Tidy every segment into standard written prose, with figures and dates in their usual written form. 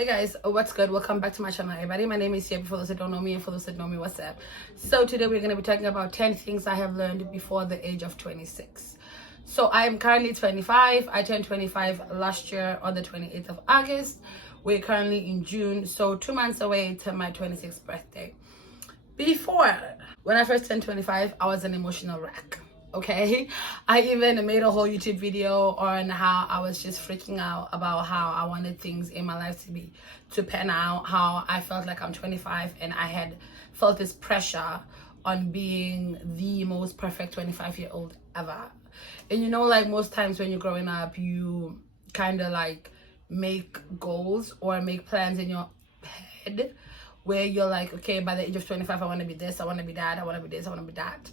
Hey guys, what's good? Welcome back to my channel, everybody. My name is Sia. For those that don't know me and for those that know me, what's up? So today we're going to be talking about 10 things I have learned before the age of 26. So I am currently 25. I turned 25 last year on the 28th of August. We're currently in June, so 2 months away to my 26th birthday. Before, when I first turned 25, I was an emotional wreck. Okay, I even made a whole YouTube video on how I was just freaking out about how I wanted things in my life to pan out, how I felt like I'm 25 and I had felt this pressure on being the most perfect 25-year-old ever. And you know, like most times when you're growing up, you kind of like make goals or make plans in your head where you're like, okay, by the age of 25 I want to be this, I want to be that, I want to be this, I want to be that.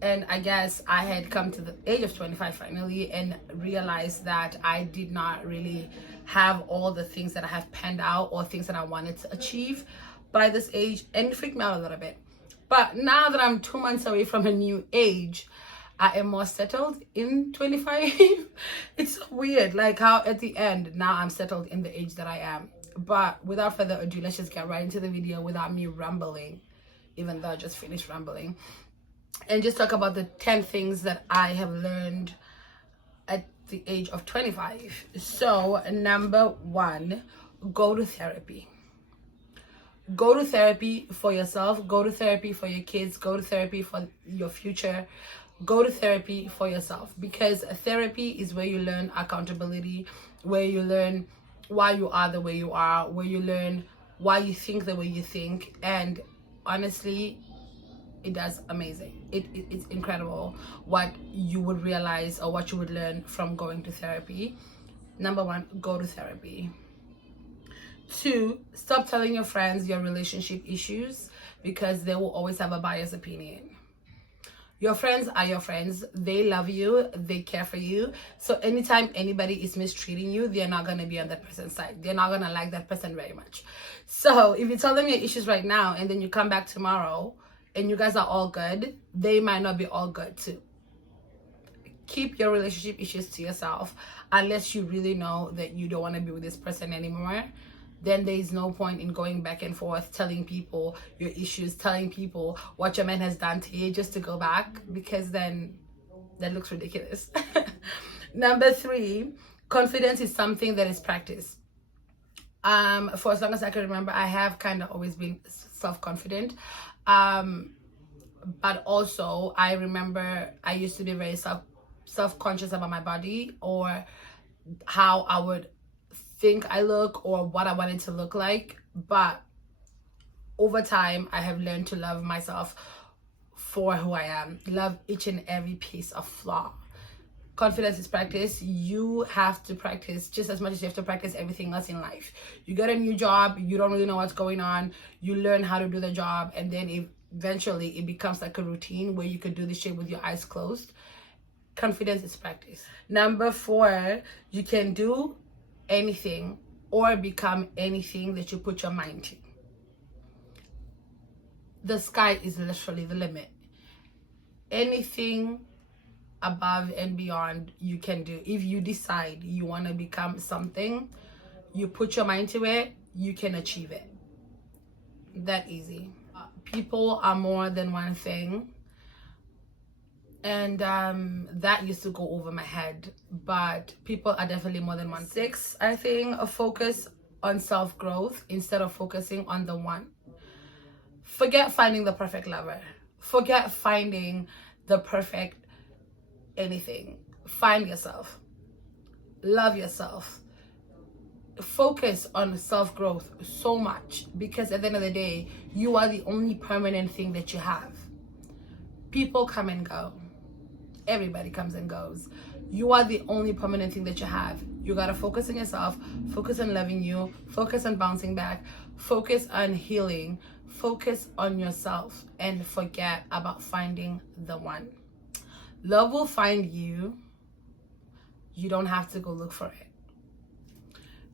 And I guess I had come to the age of 25 finally and realized that I did not really have all the things that I have penned out or things that I wanted to achieve by this age, and it freaked me out a little bit. But now that I'm 2 months away from a new age, I am more settled in 25. It's so weird, like how at the end, now I'm settled in the age that I am. But without further ado, let's just get right into the video without me rambling, even though I just finished rambling. And just talk about the 10 things that I have learned at the age of 25. So, number one, go to therapy. Go to therapy for yourself. Go to therapy for your kids. Go to therapy for your future. Go to therapy for yourself. Because therapy is where you learn accountability, where you learn why you are the way you are, where you learn why you think the way you think. And honestly, it does amazing. It's incredible what you would realize or what you would learn from going to therapy. Number one, go to therapy. 2, stop telling your friends your relationship issues because they will always have a biased opinion. Your friends are your friends. They love you. They care for you. So anytime anybody is mistreating you, they're not going to be on that person's side. They're not going to like that person very much. So if you tell them your issues right now and then you come back tomorrow and you guys are all good, they might not be all good too. Keep your relationship issues to yourself unless you really know that you don't want to be with this person anymore. Then there is no point in going back and forth telling people your issues, telling people what your man has done to you just to go back, because then that looks ridiculous. Number 3, confidence is something that is practiced. For as long as I can remember, I have kind of always been self-confident. But also I remember I used to be very self-conscious about my body or how I would think I look or what I wanted to look like. But over time, I have learned to love myself for who I am, love each and every piece of flaw. Confidence is practice. You have to practice just as much as you have to practice everything else in life. You get a new job, you don't really know what's going on, you learn how to do the job, and then eventually it becomes like a routine where you could do this shit with your eyes closed. Confidence is practice. Number 4, you can do anything or become anything that you put your mind to. The sky is literally the limit. Anything above and beyond you can do. If you decide you want to become something, you put your mind to it, you can achieve it. That easy. People are more than one thing, and that used to go over my head, but people are definitely more than one. 6, I think, focus on self-growth instead of focusing on the one. Forget finding the perfect lover. Forget finding the perfect anything. Find yourself. Love yourself. Focus on self-growth so much, because at the end of the day, you are the only permanent thing that you have. People come and go. Everybody comes and goes. You are the only permanent thing that you have. You gotta focus on yourself, focus on loving you, focus on bouncing back, focus on healing, focus on yourself, and forget about finding the one. Love will find you. You don't have to go look for it.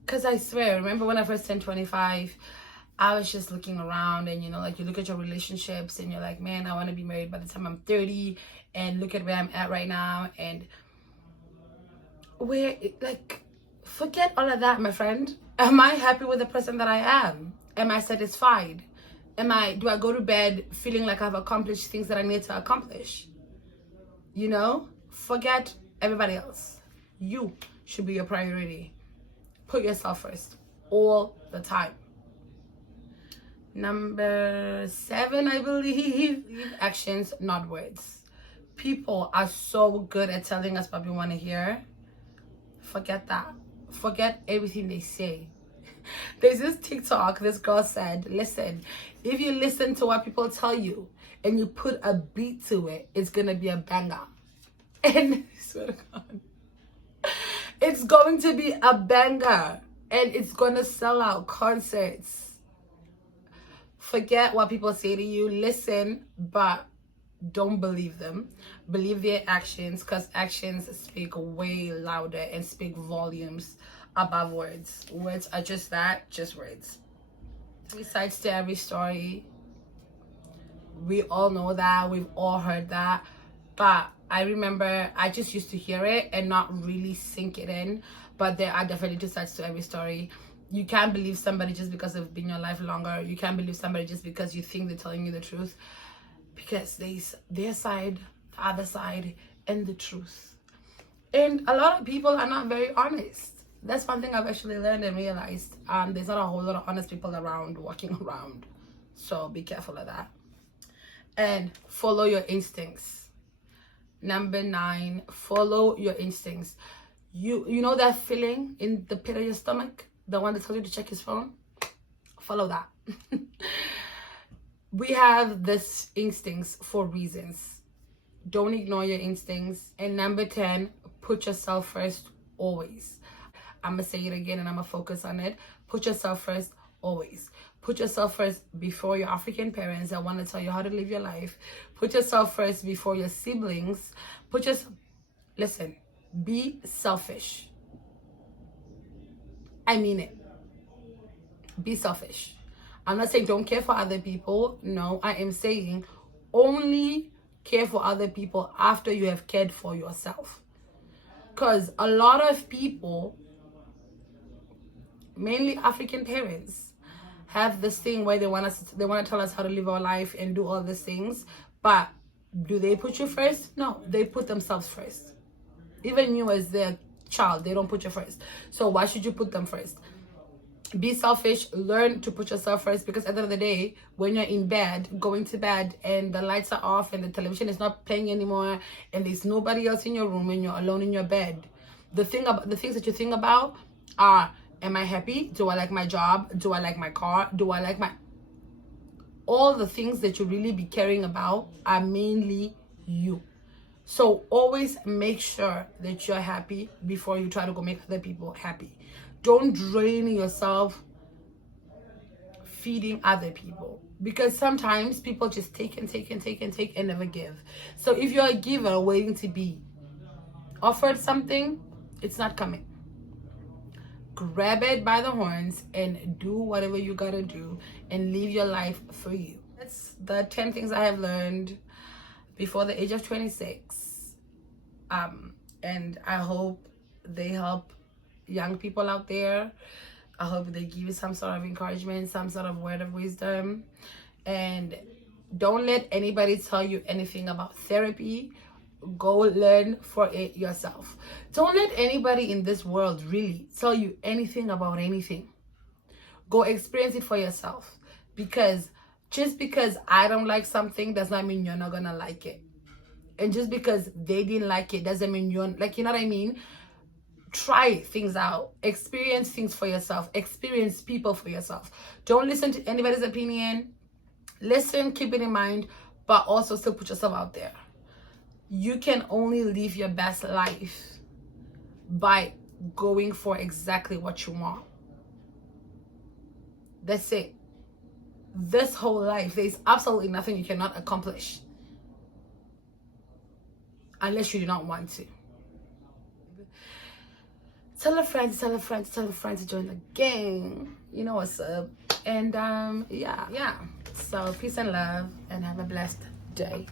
Because I swear, remember when I first turned 25, I was just looking around, and you know, like you look at your relationships and you're like, man, I want to be married by the time I'm 30, and look at where I'm at right now. And where, like, forget all of that, my friend. Am I happy with the person that I am? Am I satisfied? Do I go to bed feeling like I've accomplished things that I need to accomplish? You know, forget everybody else. You should be your priority. Put yourself first all the time. Number 7, I believe, actions, not words. People are so good at telling us what we want to hear. Forget that. Forget everything they say. There's this TikTok, this girl said, listen, if you listen to what people tell you and you put a beat to it, it's gonna be a banger. And I swear to God, it's going to be a banger and it's gonna sell out concerts. Forget what people say to you. Listen, but don't believe them. Believe their actions, because actions speak way louder and speak volumes above words. Words are just that, just words. Besides to every story, we all know that, we've all heard that, but I remember I just used to hear it and not really sink it in. But there are definitely two sides to every story. You can't believe somebody just because they've been in your life longer. You can't believe somebody just because you think they're telling you the truth, because there's their side, the other side, and the truth. And a lot of people are not very honest. That's one thing I've actually learned and realized. There's not a whole lot of honest people around, walking around. So be careful of that. And follow your instincts. Number 9, follow your instincts. You know that feeling in the pit of your stomach? The one that tells you to check his phone? Follow that. We have this instincts for reasons. Don't ignore your instincts. And number 10, put yourself first always. I'm going to say it again and I'm going to focus on it. Put yourself first always. Put yourself first before your African parents that want to tell you how to live your life. Put yourself first before your siblings. Listen, be selfish. I mean it. Be selfish. I'm not saying don't care for other people. No, I am saying only care for other people after you have cared for yourself. Because a lot of people, mainly African parents, have this thing where they want to tell us how to live our life and do all these things. But do they put you first? No, they put themselves first. Even you as their child, they don't put you first. So why should you put them first? Be selfish. Learn to put yourself first, because at the end of the day, when you're in bed, going to bed, and the lights are off and the television is not playing anymore and there's nobody else in your room and you're alone in your bed, the things that you think about are, am I happy? Do I like my job? Do I like my car? Do I like all the things that you really be caring about are mainly you. So always make sure that you're happy before you try to go make other people happy. Don't drain yourself feeding other people, because sometimes people just take and take and take and take and never give. So if you're a giver waiting to be offered something, it's not coming. Grab it by the horns and do whatever you gotta do and live your life for you. That's the 10 things I have learned before the age of 26. And I hope they help young people out there. I hope they give you some sort of encouragement, some sort of word of wisdom. And don't let anybody tell you anything about therapy. Go learn for it yourself. Don't let anybody in this world really tell you anything about anything. Go experience it for yourself. Because just because I don't like something does not mean you're not gonna like it. And just because they didn't like it doesn't mean you're like, you know what I mean? Try things out. Experience things for yourself. Experience people for yourself. Don't listen to anybody's opinion. Listen, keep it in mind, but also still put yourself out there. You can only live your best life by going for exactly what you want. That's it. This whole life, there's absolutely nothing you cannot accomplish unless you do not want to. Tell a friend, tell a friend, tell a friend to join the gang. You know what's up. And yeah. So peace and love, and have a blessed day.